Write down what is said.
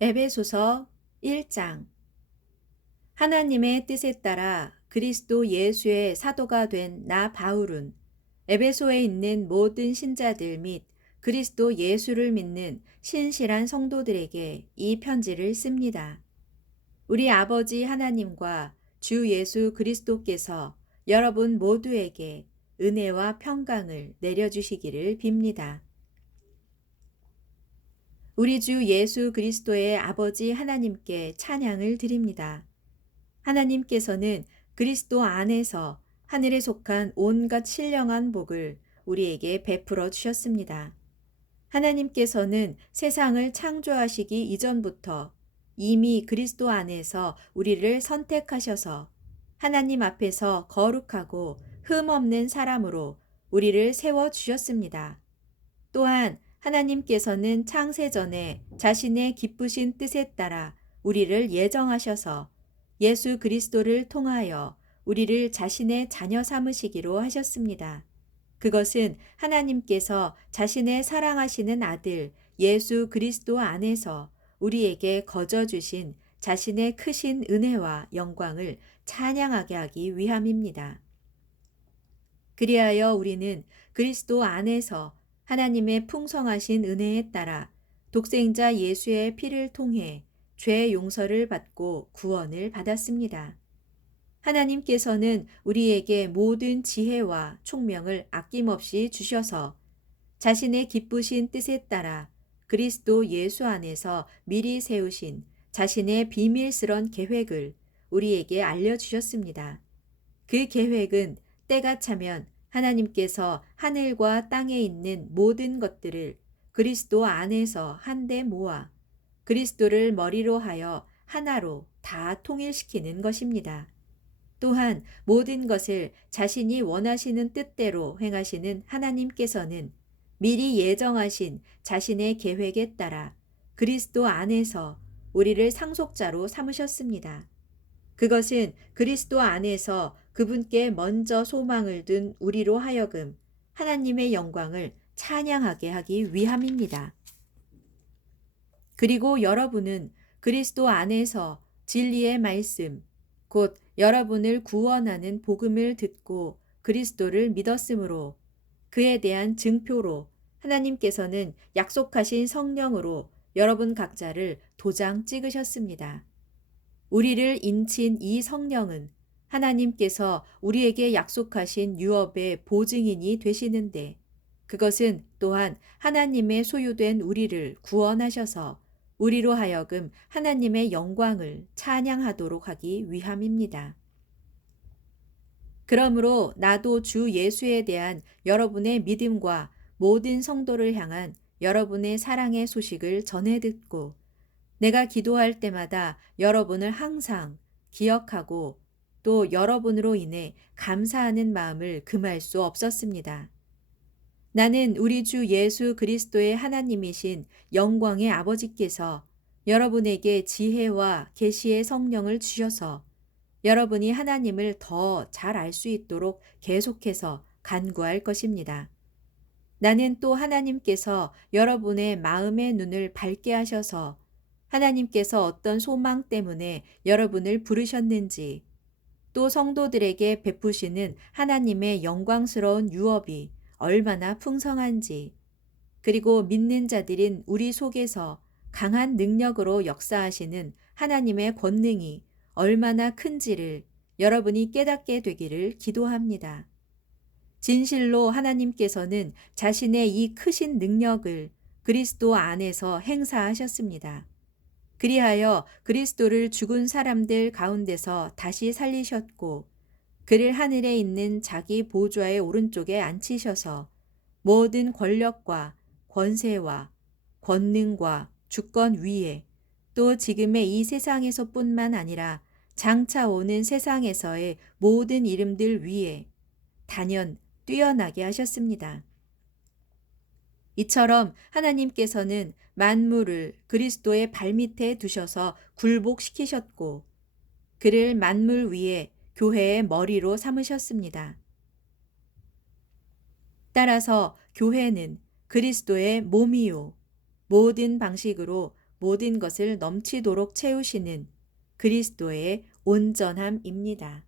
에베소서 1장 하나님의 뜻에 따라 그리스도 예수의 사도가 된 나 바울은 에베소에 있는 모든 신자들 및 그리스도 예수를 믿는 신실한 성도들에게 이 편지를 씁니다. 우리 아버지 하나님과 주 예수 그리스도께서 여러분 모두에게 은혜와 평강을 내려주시기를 빕니다. 우리 주 예수 그리스도의 아버지 하나님께 찬양을 드립니다. 하나님께서는 그리스도 안에서 하늘에 속한 온갖 신령한 복을 우리에게 베풀어 주셨습니다. 하나님께서는 세상을 창조하시기 이전부터 이미 그리스도 안에서 우리를 선택하셔서 하나님 앞에서 거룩하고 흠 없는 사람으로 우리를 세워 주셨습니다. 또한 하나님께서는 창세전에 자신의 기쁘신 뜻에 따라 우리를 예정하셔서 예수 그리스도를 통하여 우리를 자신의 자녀 삼으시기로 하셨습니다. 그것은 하나님께서 자신의 사랑하시는 아들 예수 그리스도 안에서 우리에게 거저 주신 자신의 크신 은혜와 영광을 찬양하게 하기 위함입니다. 그리하여 우리는 그리스도 안에서 하나님의 풍성하신 은혜에 따라 독생자 예수의 피를 통해 죄 용서를 받고 구원을 받았습니다. 하나님께서는 우리에게 모든 지혜와 총명을 아낌없이 주셔서 자신의 기쁘신 뜻에 따라 그리스도 예수 안에서 미리 세우신 자신의 비밀스런 계획을 우리에게 알려주셨습니다. 그 계획은 때가 차면 하나님께서 하늘과 땅에 있는 모든 것들을 그리스도 안에서 한데 모아 그리스도를 머리로 하여 하나로 다 통일시키는 것입니다. 또한 모든 것을 자신이 원하시는 뜻대로 행하시는 하나님께서는 미리 예정하신 자신의 계획에 따라 그리스도 안에서 우리를 상속자로 삼으셨습니다. 그것은 그리스도 안에서 그분께 먼저 소망을 둔 우리로 하여금 하나님의 영광을 찬양하게 하기 위함입니다. 그리고 여러분은 그리스도 안에서 진리의 말씀, 곧 여러분을 구원하는 복음을 듣고 그리스도를 믿었으므로 그에 대한 증표로 하나님께서는 약속하신 성령으로 여러분 각자를 도장 찍으셨습니다. 우리를 인친 이 성령은 하나님께서 우리에게 약속하신 유업의 보증인이 되시는데 그것은 또한 하나님의 소유된 우리를 구원하셔서 우리로 하여금 하나님의 영광을 찬양하도록 하기 위함입니다. 그러므로 나도 주 예수에 대한 여러분의 믿음과 모든 성도를 향한 여러분의 사랑의 소식을 전해 듣고 내가 기도할 때마다 여러분을 항상 기억하고 또 여러분으로 인해 감사하는 마음을 금할 수 없었습니다. 나는 우리 주 예수 그리스도의 하나님이신 영광의 아버지께서 여러분에게 지혜와 계시의 성령을 주셔서 여러분이 하나님을 더 잘 알 수 있도록 계속해서 간구할 것입니다. 나는 또 하나님께서 여러분의 마음의 눈을 밝게 하셔서 하나님께서 어떤 소망 때문에 여러분을 부르셨는지 또 성도들에게 베푸시는 하나님의 영광스러운 유업이 얼마나 풍성한지 그리고 믿는 자들인 우리 속에서 강한 능력으로 역사하시는 하나님의 권능이 얼마나 큰지를 여러분이 깨닫게 되기를 기도합니다. 진실로 하나님께서는 자신의 이 크신 능력을 그리스도 안에서 행사하셨습니다. 그리하여 그리스도를 죽은 사람들 가운데서 다시 살리셨고 그를 하늘에 있는 자기 보좌의 오른쪽에 앉히셔서 모든 권력과 권세와 권능과 주권 위에 또 지금의 이 세상에서뿐만 아니라 장차 오는 세상에서의 모든 이름들 위에 단연 뛰어나게 하셨습니다. 이처럼 하나님께서는 만물을 그리스도의 발밑에 두셔서 굴복시키셨고 그를 만물 위에 교회의 머리로 삼으셨습니다. 따라서 교회는 그리스도의 몸이요 모든 방식으로 모든 것을 넘치도록 채우시는 그리스도의 온전함입니다.